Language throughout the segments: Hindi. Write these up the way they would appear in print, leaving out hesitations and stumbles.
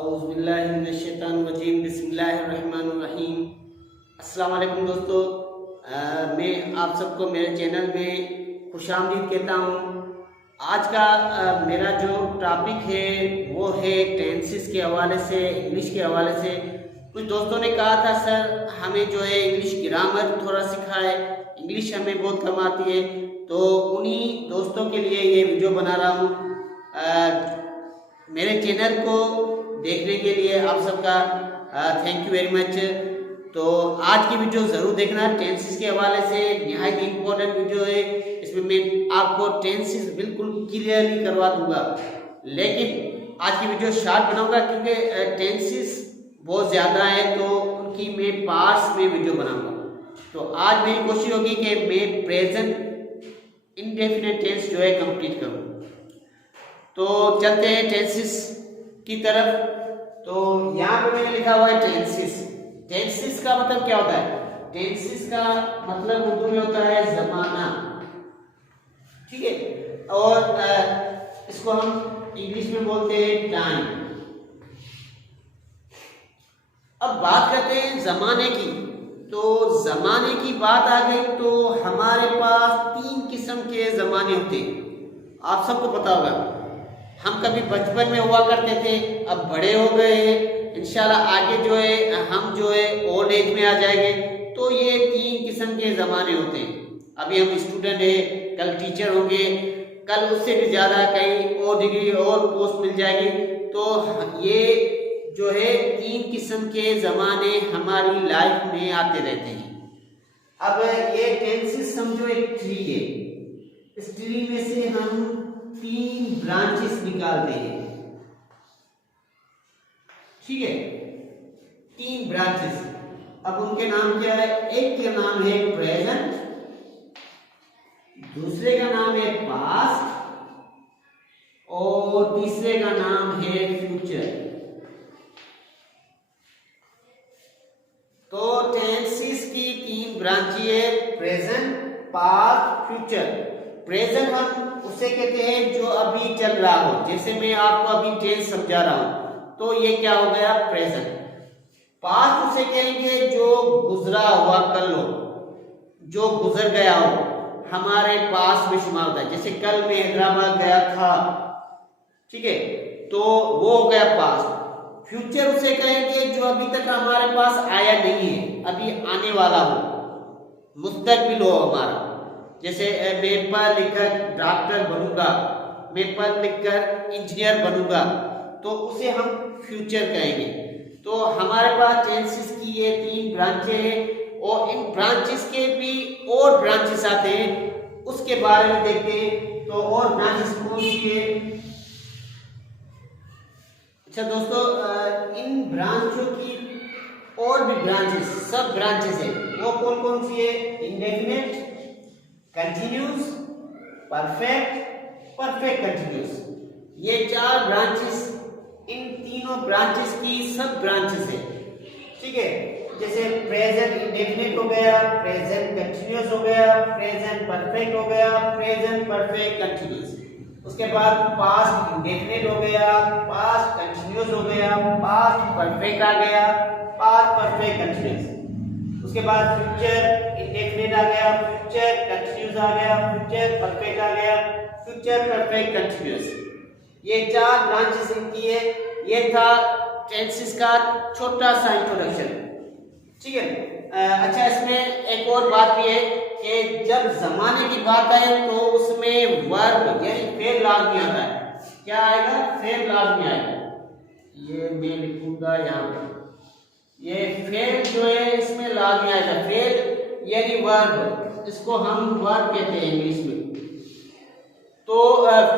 औज़ुबिल्लाहिमिनश्शैतानिर्रजीम बिस्मिल्लाहिर्रहमानिर्रहीम। अस्सलाम वालेकुम दोस्तों, मैं आप सबको मेरे चैनल में खुशामदीद कहता हूँ। आज का मेरा जो टॉपिक है वो है टेंसेस के हवाले से, इंग्लिश के हवाले से। कुछ दोस्तों ने कहा था सर हमें जो है इंग्लिश ग्रामर थोड़ा सिखाए, इंग्लिश हमें बहुत कम आती है, तो उन्हीं दोस्तों के लिए ये वीडियो बना रहा हूँ। मेरे चैनल को देखने के लिए आप सबका थैंक यू वेरी मच। तो आज की वीडियो ज़रूर देखना, टेंसेस के हवाले से निहायत इम्पोर्टेंट वीडियो है। इसमें मैं आपको टेंसेस बिल्कुल क्लियरली करवा दूंगा, लेकिन आज की वीडियो शॉर्ट बनाऊंगा क्योंकि टेंसेस बहुत ज़्यादा है, तो उनकी मैं पार्ट्स में वीडियो बनाऊंगा। तो आज मेरी कोशिश होगी कि मैं प्रेजेंट इंडेफिनिट टेंस जो है कंप्लीट करूँ। तो चलते हैं टेंसेस की तरफ। तो यहाँ पे मैंने लिखा हुआ है टेंसेस। टेंसेस का मतलब क्या होता है? टेंसेस का मतलब उर्दू में होता है जमाना, ठीक है, और इसको हम इंग्लिश में बोलते हैं टाइम। अब बात करते हैं जमाने की। तो जमाने की बात आ गई तो हमारे पास 3 किस्म के जमाने होते हैं। आप सबको पता होगा, हम कभी बचपन में हुआ करते थे, अब बड़े हो गए हैं, इंशाल्लाह आगे जो है हम जो है ओल्ड एज में आ जाएंगे। तो ये 3 किस्म के ज़माने होते हैं। अभी हम स्टूडेंट हैं, कल टीचर होंगे, कल उससे भी ज़्यादा कहीं और डिग्री और पोस्ट मिल जाएगी। तो ये जो है 3 किस्म के ज़माने हमारी लाइफ में आते रहते हैं। अब ये टेंसेस समझो एक ट्री है, इस ट्री में से हम 3 ब्रांचेस निकालते हैं, ठीक है, 3 ब्रांचेस। अब उनके नाम क्या है? एक का नाम है प्रेजेंट, दूसरे का नाम है पास्ट और तीसरे का नाम है फ्यूचर। तो टेंसेस की 3 ब्रांचेस है, प्रेजेंट, पास्ट, फ्यूचर। प्रेजेंट हम उसे कहते हैं जो अभी चल रहा हो, जैसे मैं आपको अभी टेंस समझा रहा हूं, तो ये क्या हो गया? प्रेजेंट। पास्ट उसे कहेंगे जो गुजरा हुआ कल हो, जो गुजर गया हो, हमारे पास में शुमार होता है। जैसे कल मैं हैदराबाद गया था, ठीक है, तो वो हो गया पास्ट। फ्यूचर उसे कहेंगे जो अभी तक हमारे पास आया नहीं है, अभी आने वाला हो, मुस्तकबिल हो हमारा। जैसे मैं पढ़ लिखकर डॉक्टर बनूंगा, मैं पढ़ लिखकर इंजीनियर बनूंगा, तो उसे हम फ्यूचर कहेंगे। तो हमारे पास टेंसेस की ये 3 ब्रांचें हैं और इन ब्रांचेस के भी और ब्रांचेस आते हैं, उसके बारे में देखते हैं। तो और ब्रांचेस कौन सी है? अच्छा दोस्तों, इन ब्रांचों की और भी ब्रांचेस, सब ब्रांचेस है, वो कौन कौन सी है? Indefinite, continuous, perfect, perfect continuous. ये 4 ब्रांचेस, इन तीनों ब्रांचेस की सब ब्रांचेस है, ठीक है। जैसे प्रेजेंट इंडेफिनिट हो गया, प्रेजेंट कंटिन्यूस हो गया, प्रेजेंट परफेक्ट हो गया, प्रेजेंट परफेक्ट कंटिन्यूस। उसके बाद पास्ट इंडेफिनिट हो गया, पास्ट कंटिन्यूस हो गया, पास्ट परफेक्ट आ गया, पास्ट परफेक्ट कंटिन्यूस। उसके बाद फ्यूचर इंडेफिनिट आ गया, फ्यूचर कंटिन्यूस आ गया, फ्यूचर परफेक्ट आ गया, फ्यूचर परफेक्ट कंटिन्यूस। ये 4 ब्रांचेस इनकी है। ये था टेंसेस का छोटा सा इंट्रोडक्शन, ठीक है। अच्छा, इसमें एक और बात भी है कि जब जमाने की बात आए तो उसमें वर्ब यानी फेल लाजमी आता है। क्या आएगा? फेल लाजमी आएगा। ये मैं लिखूंगा यहाँ पे, ये फेल जो है इसमें लाजमी आएगा। फेल यानी वर्ब, इसको हम वर्ब कहते हैं इंग्लिश में। तो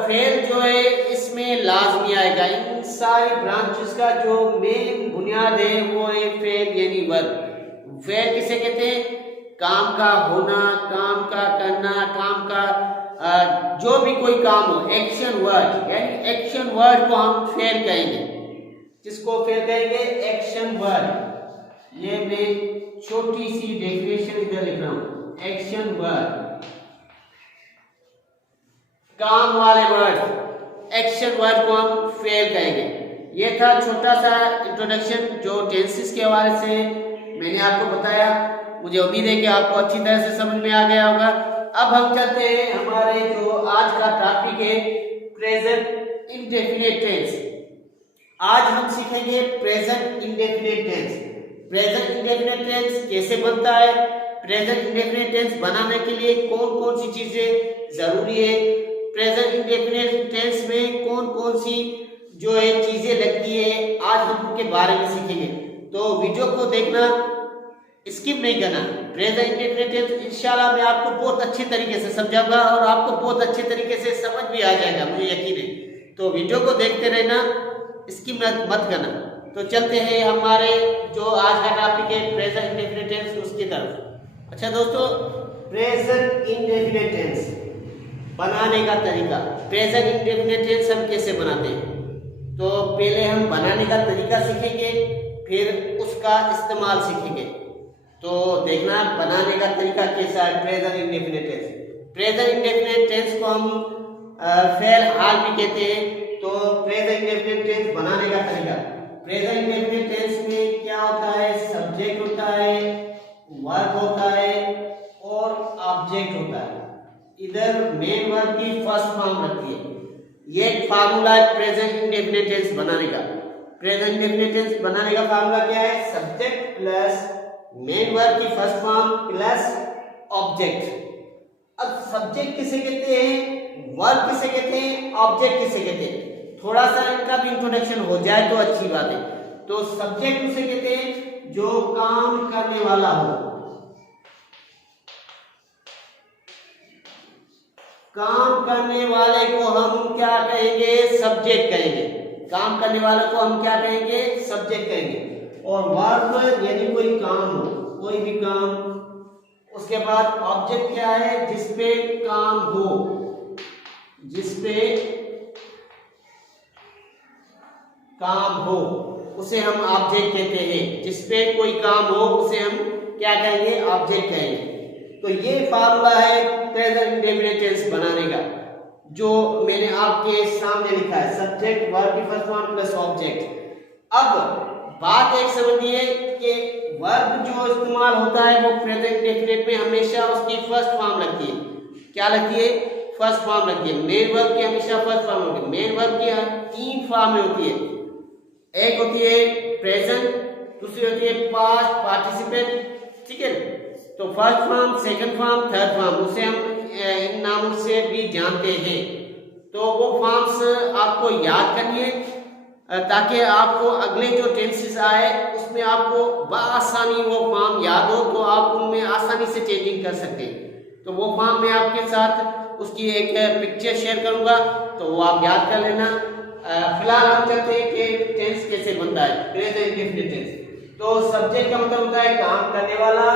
फेल जो है इसमें लाजमी आएगा। इन सारी ब्रांचेस का जो मेन बुनियाद है वो है फेल यानी वर्ब। फेल किसे कहते हैं? काम का होना, काम का करना, काम का जो भी कोई काम हो, एक्शन वर्ड, यानी एक्शन वर्ड को हम फेल कहेंगे। जिसको फेल कहेंगे? Action word. ये मैं छोटी सी डेफिनेशन इधर लिख रहा हूं, एक्शन वर्ड, काम वाले वर्ड, एक्शन वर्ड को हम फेल कहेंगे। ये था छोटा सा इंट्रोडक्शन जो टेंसेस के हवाले से मैंने आपको बताया। मुझे उम्मीद है कि आपको अच्छी तरह से समझ में आ गया होगा। अब हम चलते हैं हमारे जो आज का टॉपिक है प्रेजेंट इंडेफिनिट टेंस। आज हम सीखेंगे present indefinite tense. Present indefinite tense कैसे बनता है, प्रेजेंट इंडेफिनिट टेंस बनाने के लिए कौन कौन सी चीजें जरूरी है, प्रेजेंट इंडेफिनिट टेंस में कौन कौन सी जो है चीजें लगती है, आज हम उनके बारे में सीखेंगे। तो वीडियो को देखना, स्किप नहीं करना। प्रेजेंट इंडेफिनिट टेंस इंशाल्लाह मैं आपको बहुत अच्छे तरीके से समझाऊंगा और आपको बहुत अच्छे तरीके से समझ भी आ जाएगा, मुझे यकीन है। तो वीडियो को देखते रहना, स्किप मत करना। तो चलते हैं हमारे जो आज का टॉपिक है प्रेजेंट इंडेफिनिट टेंस उसकी तरफ। अच्छा दोस्तों, प्रेजेंट इंडेफिनिट टेंस बनाने का तरीका। प्रेजेंट इंडेफिनिट टेंस हम कैसे बनाते हैं, तो पहले हम बनाने का तरीका सीखेंगे, फिर उसका इस्तेमाल सीखेंगे। तो देखना बनाने का तरीका कैसा है present indefinite tense. Present indefinite tense को हम फेल हाल भी कहते हैं। तो प्रेजेंट इंडेफिनिट टेंस बनाने का तरीका, प्रेजेंट इंडेफिनिट टेंस में क्या होता है, सब्जेक्ट होता है, वर्ब होता है और ऑब्जेक्ट होता है। इधर मेन वर्ब की फर्स्ट फॉर्म रहती है। ये एक फार्मूला है प्रेजेंट इंडेफिनिट टेंस बनाने का। प्रेजेंट इंडेफिनिट टेंस बनाने का फार्मूला क्या है, सब्जेक्ट प्लस मेन वर्ब की फर्स्ट फॉर्म प्लस ऑब्जेक्ट। अब सब्जेक्ट किसे कहते हैं, वर्ब किसे कहते हैं, ऑब्जेक्ट किसे कहते हैं, थोड़ा सा इनका भी इंट्रोडक्शन हो जाए तो अच्छी बात है। तो सब्जेक्ट उसे कहते हैं जो काम करने वाला हो, काम करने वाले को हम क्या कहेंगे, सब्जेक्ट कहेंगे। काम करने वाले को हम क्या कहेंगे, सब्जेक्ट कहेंगे। और वर्ब यानी कोई काम हो, कोई भी काम। उसके बाद ऑब्जेक्ट क्या है, जिसपे काम हो, जिसपे काम हो उसे हम ऑब्जेक्ट कहते हैं। जिसपे कोई काम हो उसे हम क्या कहेंगे, ऑब्जेक्ट कहेंगे। तो ये फार्मूला है प्रेजेंट इंडेफिनिट टेंस बनाने का, जो मैंने आपके सामने लिखा है, सब्जेक्ट वर्ब की फर्स्ट फॉर्म प्लस ऑब्जेक्ट। अब बात एक समझिए कि वर्ब जो इस्तेमाल होता है वो प्रेजेंट इंडेफिनिट में हमेशा उसकी फर्स्ट फॉर्म लगती है। क्या लगती है, फर्स्ट फॉर्म लगती है। मेन वर्ब की हमेशा फर्स्ट फॉर्म होती है। मेन वर्ब की 3 फॉर्म में होती है। एक होती है प्रेजेंट, दूसरी होती है पास्ट पार्टिसिपेट, ठीक है। तो first form, second form, third form, उसे हम इन नामों से भी जानते हैं। तो वो फॉर्म्स आपको याद करनी है ताकि आपको अगले जो टेंसेस आए उसमें आपको बआसानी वो फॉर्म याद हो, तो आप उनमें आसानी से चेंजिंग कर सकते हैं। तो वो फॉर्म मैं आपके साथ उसकी एक पिक्चर शेयर करूंगा, तो वो आप याद कर लेना। फिलहाल हम चलते हैं कि टेंस कैसे बनता है, प्रेजेंट इंडेफिनिट टेंस। तो सब्जेक्ट का मतलब होता है काम करने वाला,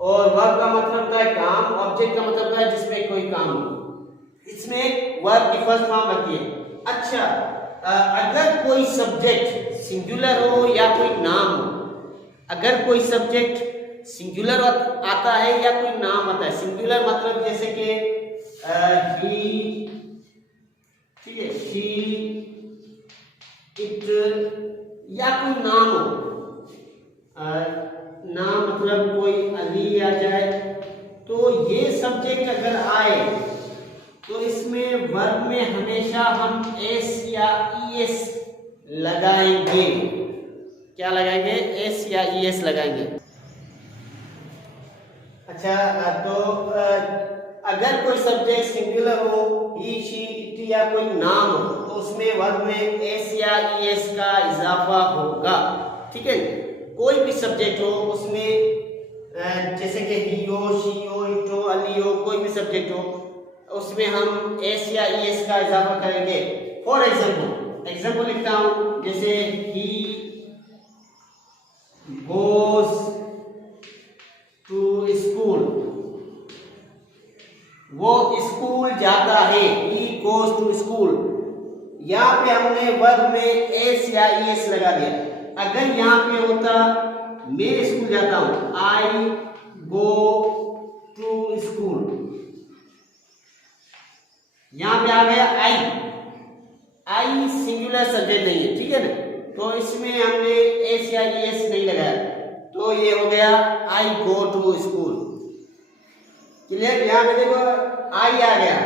और वर्ब का मतलब होता है काम, ऑब्जेक्ट का मतलब होता है जिसमें कोई काम हो। इसमें वर्ब की फर्स्ट फॉर्म लगती है। अच्छा, अगर कोई सब्जेक्ट सिंगुलर हो या कोई नाम हो, अगर कोई सब्जेक्ट सिंगुलर आता है या कोई नाम आता है, सिंगुलर मतलब जैसे कि ही, ठीक है, शी, इट, या कोई नाम हो, नाम मतलब कोई अली आ जाए, तो ये सब्जेक्ट अगर आए तो इसमें वर्ब में हमेशा हम एस या ईएस लगाएंगे। क्या लगाएंगे, एस या ईएस लगाएंगे। अच्छा, तो अगर कोई सब्जेक्ट सिंगुलर हो, ही, शी, इट या कोई नाम हो, तो उसमें वर्ब में एस या ईएस का इजाफा होगा, ठीक है। कोई भी सब्जेक्ट हो उसमें जैसे कि ही हो, शी हो, इट हो, अली हो, कोई भी सब्जेक्ट हो उसमें हम एस या ईएस का इजाफा करेंगे। फॉर एग्जाम्पल लिखता हूं, जैसे ही गोज टू स्कूल, वो स्कूल जाता है, ही गोज टू स्कूल। यहाँ पे हमने वर्ब में एस या ईएस लगा दिया। अगर यहाँ पे होता मैं स्कूल जाता हूं, आई गो टू स्कूल, यहां पे आ गया आई, आई सिंगुलर सब्जेक्ट नहीं है, ठीक है ना, तो इसमें हमने एस या एस नहीं लगाया, तो ये हो गया आई गो टू स्कूल। क्लियर? यहाँ पे देखो आई आ गया,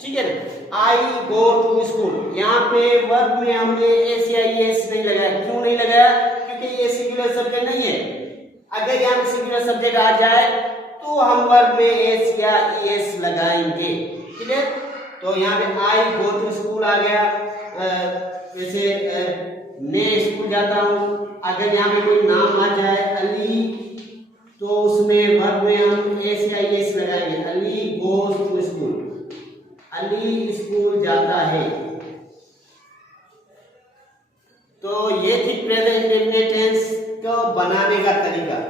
ठीक है ना, आई गो टू स्कूल। यहाँ पे वर्ब में हमने एस या एस नहीं लगाया। क्यों नहीं लगाया? क्योंकि ये सिंगुलर सब्जेक्ट नहीं है। अगर यहाँ पे सिंगुलर सब्जेक्ट आ जाए तो हम वर्ब में एस या एस लगाएंगे। क्लियर? तो यहाँ पे आई गो टू स्कूल आ गया। वैसे मैं स्कूल जाता हूँ, अगर यहाँ पे कोई नाम आ जाए अली, तो उसमें वर्ब में हम एस या एस लगाएंगे। Ali goes to school, Ali school जाता है। तो ये थी प्रेजेंट इंडेफिनिट टेंस को बनाने का तरीका।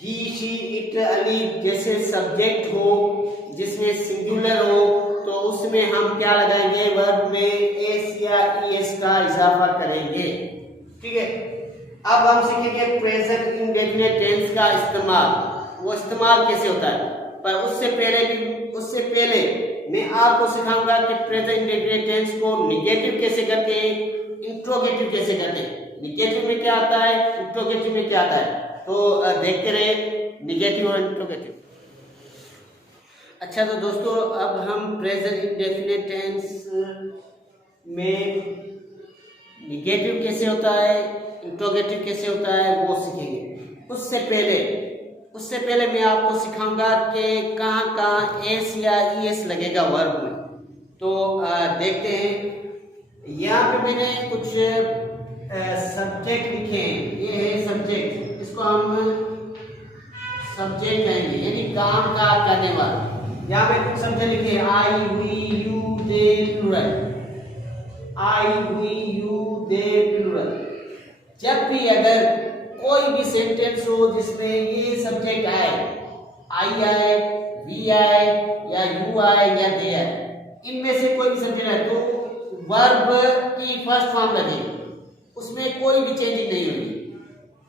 ही, शी, इट, अली जैसे सब्जेक्ट हो जिसमें सिंगुलर हो तो उसमें हम क्या लगाएंगे? वर्ब में एस या एस का इजाफा करेंगे। ठीक है, अब हम सीखेंगे प्रेजेंट इंडेफिनिट टेंस का इस्तेमाल। वो इस्तेमाल कैसे होता है, पर उससे पहले मैं आपको सिखाऊंगा कि प्रेजेंट इंडेफिनिट टेंस को निगेटिव कैसे करते हैं, इंट्रोगेटिव कैसे करते हैं। निगेटिव में क्या आता है, इंट्रोगेटिव में क्या आता है, तो देखते रहे निगेटिव और इंट्रोगेटिव। अच्छा, तो दोस्तों अब हम प्रेजेंट इंडेफिनिट टेंस में निगेटिव कैसे होता है, इंट्रोगेटिव कैसे होता है वो सीखेंगे। उससे पहले मैं आपको सिखाऊंगा कि कहाँ कहाँ एस या एस लगेगा वर्ब में। तो देखते हैं। यहाँ पे मैंने कुछ सब्जेक्ट लिखे हैं। ये है सब्जेक्ट, इसको हम सब्जेक्ट कहेंगे, यानी काम का करने वाला। यहाँ पे कुछ सब्जेक्ट लिखे हैं, I, we, you, they, plural. I, we, you, they, plural. जब भी अगर कोई भी सेंटेंस हो जिसमें ये सब्जेक्ट आए, आई आए, वी आए, या यू आए, या दे आए, इनमें से कोई भी सब्जेक्ट आए तो वर्ब की फर्स्ट फॉर्म लगेगी, उसमें कोई भी चेंजिंग नहीं होगी,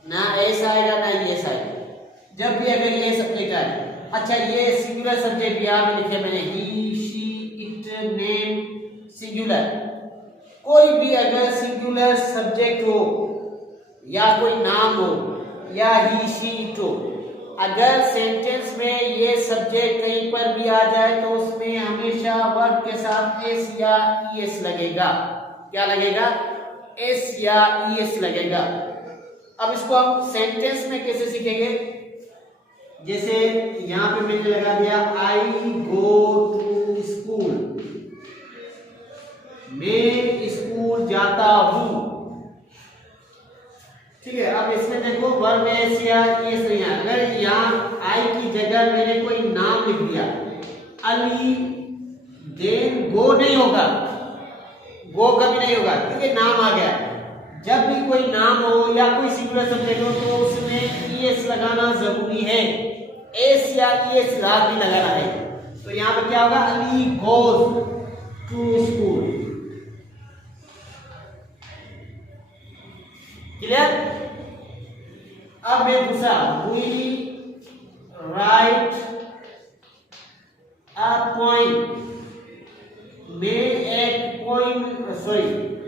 ना एस आएगा ना एस आएगा जब भी अगर ये सब्जेक्ट आए। अच्छा, ये सिंगुलर सब्जेक्ट यहाँ पे लिखे मैंने, ही, शी, इट, नेम, सिंगुलर। कोई भी अगर सिंगुलर सब्जेक्ट हो या कोई नाम हो या ही, शी, इट हो, अगर सेंटेंस में ये सब्जेक्ट कहीं पर भी आ जाए तो उसमें हमेशा वर्ब के साथ एस या एस लगेगा। क्या लगेगा? एस या एस लगेगा। अब इसको हम सेंटेंस में कैसे सीखेंगे? जैसे यहाँ पे मैंने लगा दिया, आई गो टू स्कूल, मैं स्कूल जाता हूं। ठीक है, अब इसमें देखो वर्ब में एस या एस नहीं है। अगर यहाँ आई की जगह मैंने कोई नाम लिख दिया अली, देन गो नहीं होगा, गो कभी नहीं होगा क्योंकि नाम आ गया। जब भी कोई नाम हो या कोई सिंगुलर सब्जेक्ट हो तो उसमें एस लगाना जरूरी है, एस या एस लाजमी लगाना है। तो यहाँ पे क्या होगा? Ali goes to school. Clear? अब मैं दूसरा, वी राइट अ पोइम,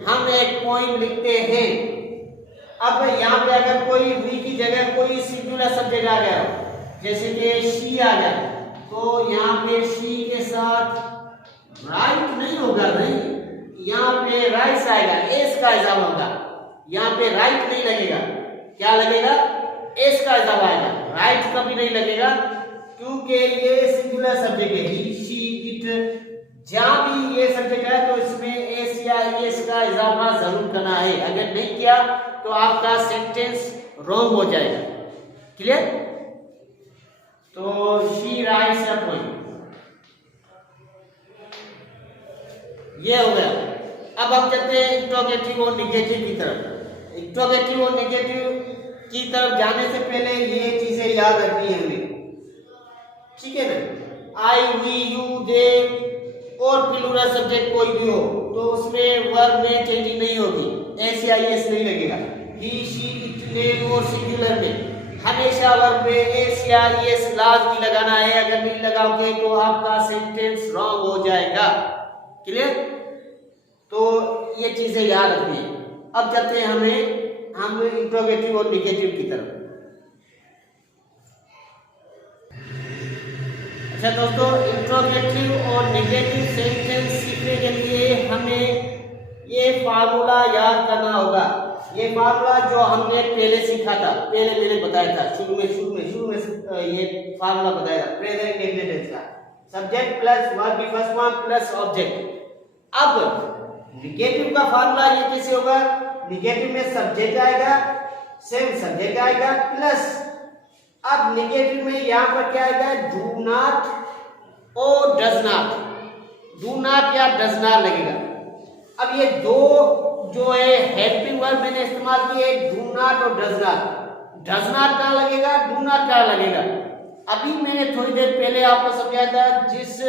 हम एक पोइम लिखते हैं। अब यहाँ पे अगर कोई वी की जगह कोई सिंगुलर सब्जेक्ट आ गया, जैसे कि शी आ गया, तो यहाँ पे शी के साथ राइट नहीं होगा, नहीं, यहाँ पे राइट आएगा, एस का इजाफा होगा। यहाँ पे राइट नहीं लगेगा, क्या लगेगा? एस का इजाफा आएगा, राइट कभी नहीं लगेगा क्योंकि ये सिंगुलर सब्जेक्ट है। ही, शी, इट, जहां भी ये सब्जेक्ट है तो इसमें एस या एस का इजाफा जरूर करना है। अगर नहीं किया तो आपका सेंटेंस रॉन्ग हो जाएगा। क्लियर? तो शी राइट्स अ पोएम, ये हो गया। अब हम चलते हैं इंट्रोगेटिव और निगेटिव की तरफ। इंट्रोगेटिव और निगेटिव की तरफ जाने से पहले ये चीजें याद रखनी है हमें, ठीक है ना? आई, वी, यू, दे और प्लूरल सब्जेक्ट कोई भी हो तो उसमें वर्ब में चेंजिंग नहीं होगी, एस या एस नहीं लगेगा। ही, शी, इट, नेम और सिंगुलर में हमेशा वर्ब में एस या एस लाजमी लगाना है। अगर नहीं लगाओगे तो आपका सेंटेंस रॉन्ग हो जाएगा। क्लियर? तो ये चीजें याद रखनी है। अब चलते हैं हम इंट्रोगेटिव और निगेटिव की तरफ। अच्छा दोस्तों, इंट्रोगेटिव और निगेटिव सेंटेंस सीखने के लिए हमें ये फार्मूला याद करना होगा। ये फार्मूला जो हमने पहले सीखा था, पहले मैंने बताया था शुरू में ये फार्मूला बताया था प्रेजेंट इंडेफिनिट टेंस का, सब्जेक्ट प्लस वर्ब की फर्स्ट फॉर्म प्लस ऑब्जेक्ट। अब निगेटिव का फार्मूला ये कैसे होगा? निगेटिव में सब्जेक्ट आएगा, सेम सब्जेक्ट आएगा प्लस, अब निगेटिव में यहां पर क्या आएगा? डू नॉट और डज नॉट, डू नॉट या डज नॉट लगेगा। अब ये दो जो है हेल्पिंग वर्ब मैंने इस्तेमाल किए, डू नॉट और डज नॉट। डज नॉट कहां लगेगा, डू नॉट कहां लगेगा? अभी मैंने थोड़ी देर पहले आपको समझाया था, जिस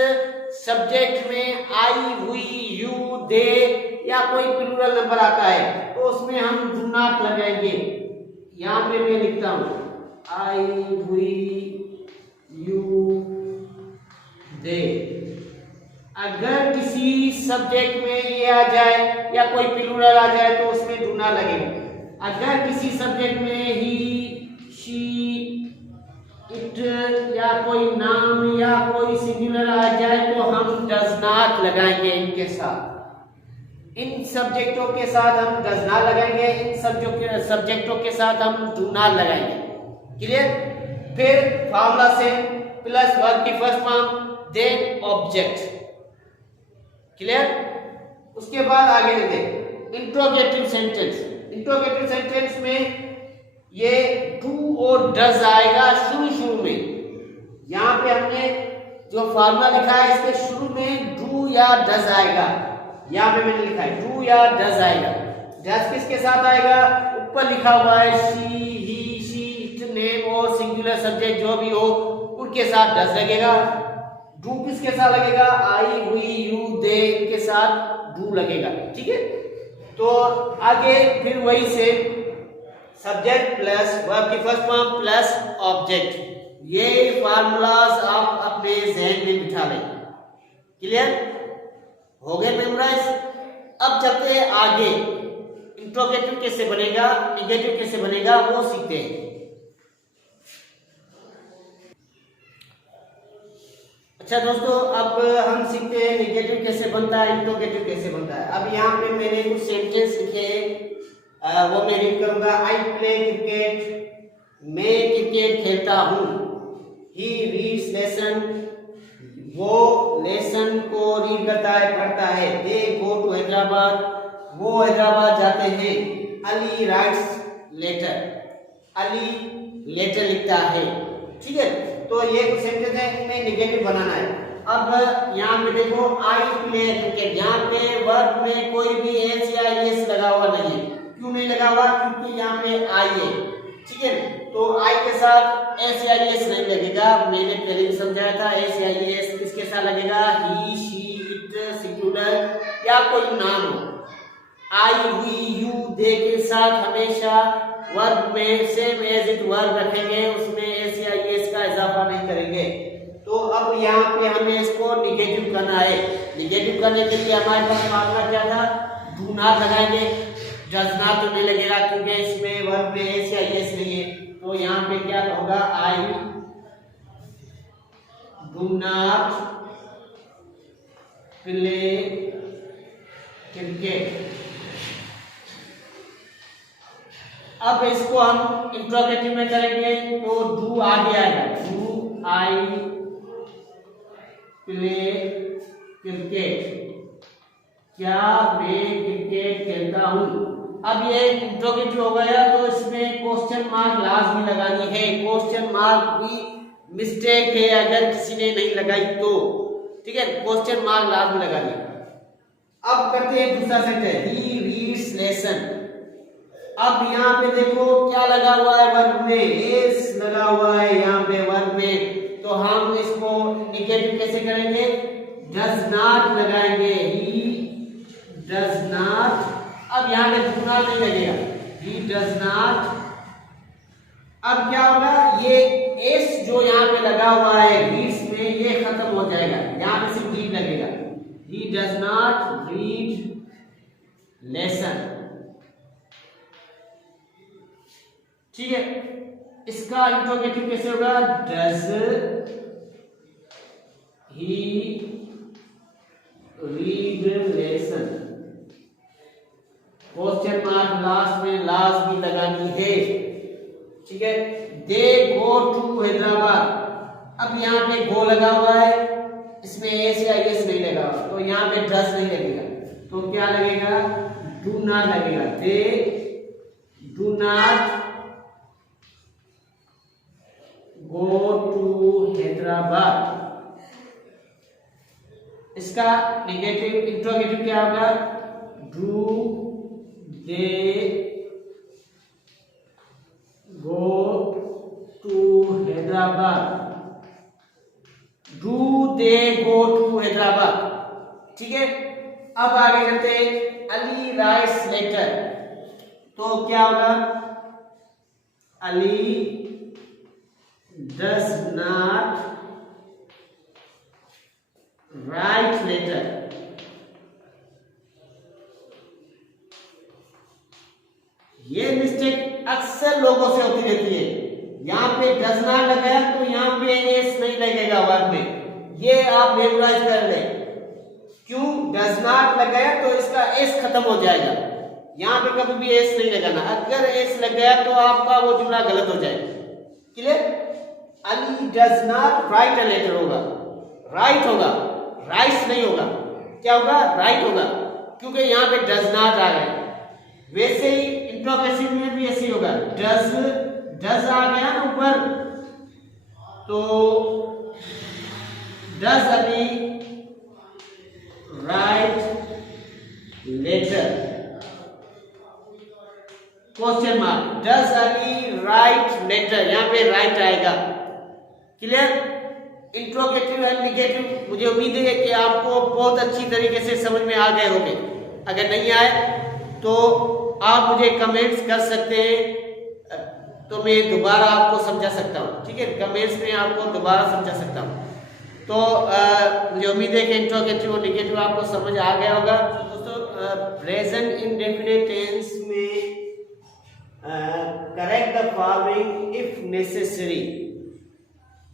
सब्जेक्ट में आई, हुई, यू, दे या कोई प्लूरल नंबर आता है तो उसमें हम डू नॉट लगाएंगे। यहां पे मैं लिखता हूं आई, हुई, यू, दे। अगर किसी सब्जेक्ट में ये आ जाए या कोई प्लूरल आ जाए तो उसमें डू नॉट लगेगा। अगर किसी सब्जेक्ट में ही, शी, इट या कोई नाम या कोई सिंगुलर आ जाए तो हम डज नॉट लगाएंगे इनके साथ। इन सब्जेक्टों के साथ हम डज नॉट लगाएंगे, इन सब्जेक्टों के साथ हम डू नॉट लगाएंगे। क्लियर? फिर फार्मूला से प्लस वर्ब की first form then object. Clear? उसके बाद आगे देखते इंट्रोगेटिव सेंटेंस। इंट्रोगेटिव सेंटेंस में ये डू और डज आएगा शुरू में। यहां पे हमने जो फार्मूला लिखा है इसके शुरू में डू या डज आएगा। यहां पे मैंने लिखा है डू या डज आएगा। डज किसके साथ आएगा? ऊपर लिखा हुआ है she, he, she, it, name और सिंगुलर सब्जेक्ट जो भी हो उनके साथ डज लगेगा। डू किसके साथ लगेगा? आई, हुई, यू, दे इनके साथ डू लगेगा। ठीक है? तो आगे फिर वही से सब्जेक्ट प्लस वर्ब की फर्स्ट फॉर्म प्लस ऑब्जेक्ट। ये फार्मूलाज आप अपने जहन में बिठा लें। क्लियर? हो गए मेमोराइज? अब चलते हैं आगे, इंट्रोगेटिव कैसे बनेगा, निगेटिव कैसे बनेगा वो सीखते हैं। अच्छा दोस्तों, अब हम सीखते हैं निगेटिव कैसे बनता है, इंट्रोगेटिव कैसे बनता है। अब यहाँ पे मैंने कुछ सेंटेंस लिखे हैं, वो मैं रीड करूंगा। आई प्ले क्रिकेट, मैं क्रिकेट खेलता हूँ। ही रीड्स लेसन, वो लेसन को रीड करता है, पढ़ता है। दे गो टू हैदराबाद, वो हैदराबाद जाते हैं। Ali writes letter, Ali letter लिखता है। ठीक है? तो ये कुछ सेंटेंस है, इनमें निगेटिव बनाना है। अब यहाँ पे देखो आई प्ले क्रिकेट, यहाँ पे वर्ब में कोई भी एस या एस लगा हुआ नहीं है। क्यों नहीं लगा हुआ? क्योंकि यहाँ पे आई है। ठीक है? तो आई के साथ एस या एस नहीं लगेगा। मैंने पहले भी समझाया था, एस या एस किसके साथ लगेगा? ही, शी, इट, सिंगुलर या कोई नाम हो। आई, हुई, यू, दे के साथ हमेशा वर्ब में सेम एज इट वर्ब रखेंगे, उसमें एस या एस का इजाफा नहीं करेंगे। तो अब यहाँ पे हमें इसको निगेटिव करना है। निगेटिव करने के लिए हमारे पास फार्मूला क्या था? डू नॉट लगाएंगे, डज नॉट तो नहीं लगेगा क्योंकि इसमें वर्ब में एस या एस नहीं है। तो यहाँ पे क्या होगा? I do not play cricket. अब इसको हम इंट्रोगेटिव में करेंगे तो डू आगे आएगा। डू आई प्ले क्रिकेट, क्या मैं क्रिकेट खेलता हूँ। अब ये इंट्रोगेटिव हो गया तो इसमें क्वेश्चन मार्क लाजमी लगानी है। क्वेश्चन मार्क भी मिस्टेक है अगर किसी ने नहीं लगाई तो। ठीक है? क्वेश्चन मार्क लाजमी लगानी है। अब करते हैं दूसरा सेंटेंस, ही रीड्स लेसन। अब यहाँ पे देखो क्या लगा हुआ है? वर्ब में एस लगा हुआ है यहाँ पे वर्ब में। तो हम इसको निगेटिव कैसे करेंगे? डज नॉट लगाएंगे। ही डज नॉट, अब यहाँ पे डू नॉट नहीं लगेगा, ही डज नॉट। अब क्या होगा? ये एस जो यहाँ पे लगा हुआ है रीड्स में, ये खत्म हो जाएगा, यहाँ पे सिर्फ रीड लगेगा। He does not read lesson. ठीक है, इसका इंट्रोगेटिव कैसे होगा? Does he read lesson? Question mark last में लास्ट भी लगानी है। ठीक है, दे गो टू हैदराबाद। अब यहाँ पे गो लगा हुआ है, इसमें एस या एस नहीं लगा हुआ, तो यहाँ पे डज नहीं लगेगा, तो क्या लगेगा? डू नॉट लगेगा। They do not go to Hyderabad. इसका नेगेटिव इंट्रोगेटिव क्या होगा? Do they go to Hyderabad? Do they go to Hyderabad. ठीक है, अब आगे चलते हैं। अली राइट्स लेटर, तो क्या होगा? Ali does not write letter. ये मिस्टेक अक्सर लोगों से होती रहती है। यहाँ पे डज नॉट लगाया तो यहाँ पे एस नहीं लगेगा वर्ब में, ये आप मेमोराइज कर ले। क्यों डज नॉट लगाया तो इसका एस खत्म हो जाएगा, यहाँ पे कभी भी एस नहीं लगाना। अगर एस लग गया तो आपका वो जुमला गलत हो जाएगा। Clear? Ali does not write a letter होगा, राइट होगा, राइट्स नहीं होगा। क्या होगा? राइट होगा, क्योंकि यहाँ पे डज नॉट आ गया। वैसे ही इंट्रोगेटिव में भी ऐसे होगा। डज आ गया ना ऊपर, तो does Ali write letter? Question mark. Does Ali write letter, यहां पे राइट आएगा। क्लियर? इंट्रोगेटिव एंड निगेटिव मुझे उम्मीद है कि आपको बहुत अच्छी तरीके से समझ में आ गए होंगे। अगर नहीं आए तो आप मुझे कमेंट्स कर सकते हैं, तो मैं दोबारा आपको समझा सकता हूँ। ठीक है, कमेंट्स में आपको दोबारा समझा सकता हूँ। तो मुझे उम्मीद है कि इंट्रोगेटिव और निगेटिव आपको समझ आ गया होगा। दोस्तों, प्रेजेंट इंडेफिनिट टेंस में correct the following if necessary.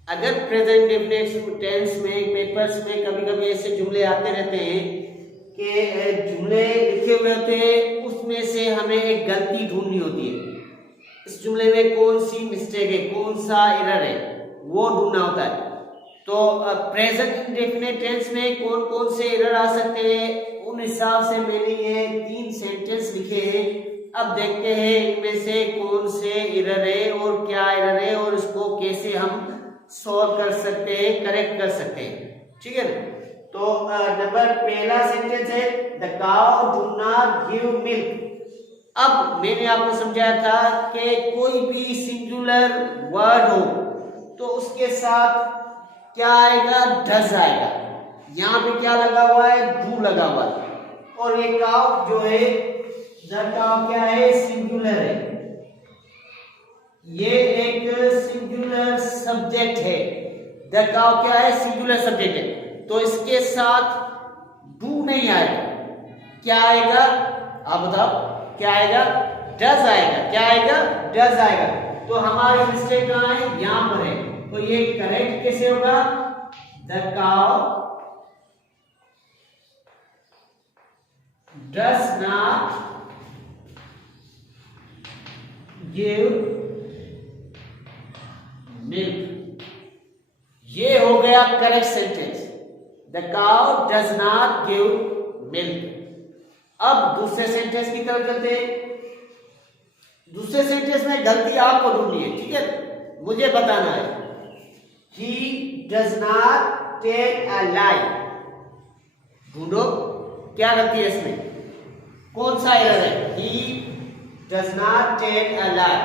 अगर प्रेजेंट इंडेफिनिट टेंस में पेपर्स में कभी कभी ऐसे जुमले आते रहते हैं कि जुमले लिखे हुए होते हैं, उसमें से हमें एक गलती ढूंढनी होती है। इस जुमले में कौन सी मिस्टेक है, कौन सा एरर है, वो ढूंढना होता है। तो प्रेजेंट इंडेफिनिट टेंस में कौन कौन से एरर आ सकते हैं, उन हिसाब से मैंने ये 3 सेंटेंस लिखे हैं। अब देखते हैं इनमें से कौन से एरर है और क्या एरर है और इसको कैसे हम सॉल्व कर सकते हैं, करेक्ट कर सकते हैं। ठीक है, तो नंबर पहला सेंटेंस है the cow do not give milk. अब मैंने आपको समझाया था कि कोई भी सिंगुलर वर्ड हो तो उसके साथ क्या आएगा? डज आएगा। यहाँ पे क्या लगा हुआ है? डू लगा हुआ है। और ये काउ जो है, द काउ क्या है? सिंगुलर है। ये एक सिंगुलर सब्जेक्ट है। द काउ क्या है? सिंगुलर सब्जेक्ट है, तो इसके साथ डू नहीं आएगा। क्या आएगा? आप बताओ क्या आएगा? डज आएगा। क्या आएगा? डज आएगा। तो हमारी मिस्टेक कहाँ है? यहाँ पर है। तो ये करेक्ट कैसे होगा? The cow does not give milk. ये हो गया correct sentence. The cow does not give milk. अब दूसरे सेंटेंस की तरफ चलते हैं। दूसरे सेंटेंस में गलती आपको ढूंढनी है। ठीक है, मुझे बताना है। He does not tell a lie। ढूंढो क्या गलती है इसमें, कौन सा एरर है? He does not tell a lie।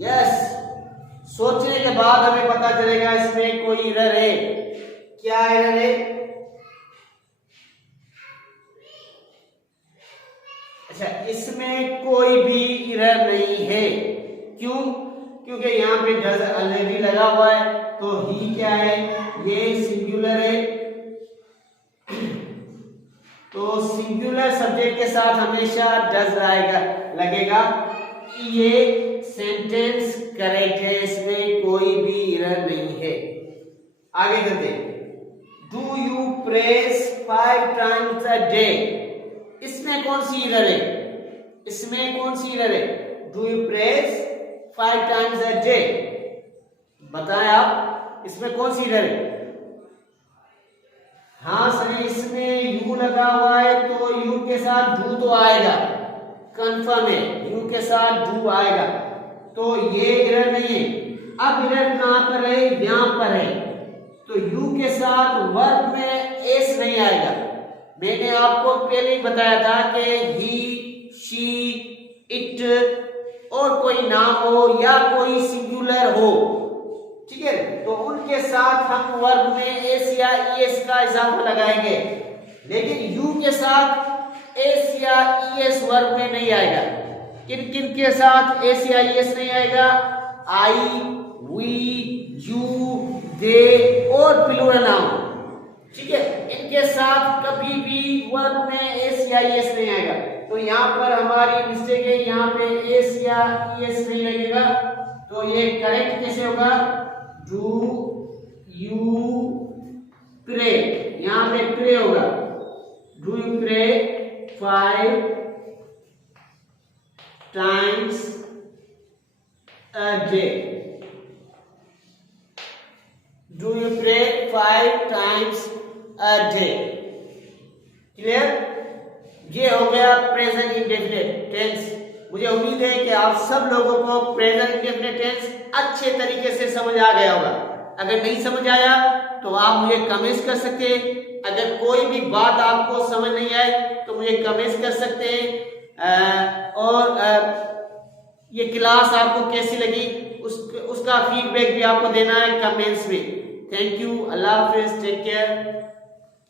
Yes, सोचने के बाद हमें पता चलेगा इसमें कोई एरर है। क्या एरर है? अच्छा, इसमें कोई भी एरर नहीं है। क्यों? क्योंकि यहाँ पे डज ऑलरेडी लगा हुआ है, तो ही क्या है? ये सिंगुलर है, तो तो सिंगुलर सब्जेक्ट के साथ हमेशा डज लगेगा। ये सेंटेंस करेक्ट है, इसमें कोई भी एरर नहीं है। आगे चलते हैं। Do you press 5 times a day, इसमें कौन सी एरर है? इसमें कौन सी एरर है? Do you press 5 times a day, बताएं आप, इसमें कौन सी एरर है? हाँ सही, इसमें यू लगा हुआ है तो यू के साथ डू तो आएगा, कंफर्म है, यू के साथ डू आएगा, तो ये एरर नहीं है। अब एरर कहां पर है? यहां पर है, तो यू के साथ वर्ब में एस नहीं आएगा। मैंने आपको पहले ही बताया था कि ही, शी, इट और कोई नाम हो या कोई सिंगुलर हो, ठीक है, तो उनके साथ हम वर्ब में एस या ईएस का इजाफा लगाएंगे, लेकिन यू के साथ एस या ईएस वर्ब में नहीं आएगा। किन किन के साथ एस या ईएस नहीं आएगा? आई, वी, यू, दे और प्लूरल नाउन, ठीक है, इनके साथ कभी भी वर्ब में एस या ईएस नहीं आएगा। तो यहाँ पर हमारी मिस्टेक है, यहाँ पे एस या ईएस नहीं लगेगा, तो ये करेक्ट कैसे होगा? डू यू प्रे, यहाँ पे प्रे होगा। Do you pray 5 times a day, do you pray 5 times a day. Clear? ये हो गया प्रेजेंट इंडेफिनिट टेंस। मुझे उम्मीद है कि आप सब लोगों को प्रेजेंट इंडेफिनिट टेंस अच्छे तरीके से समझ आ गया होगा। अगर नहीं समझ आया तो आप मुझे कमेंट्स कर सकते हैं। अगर कोई भी बात आपको समझ नहीं आए तो मुझे कमेंट्स कर सकते हैं। और ये क्लास आपको कैसी लगी उसका फीडबैक भी आपको देना है कमेंट्स में। थैंक यू, अल्लाह हाफिज, टेक केयर।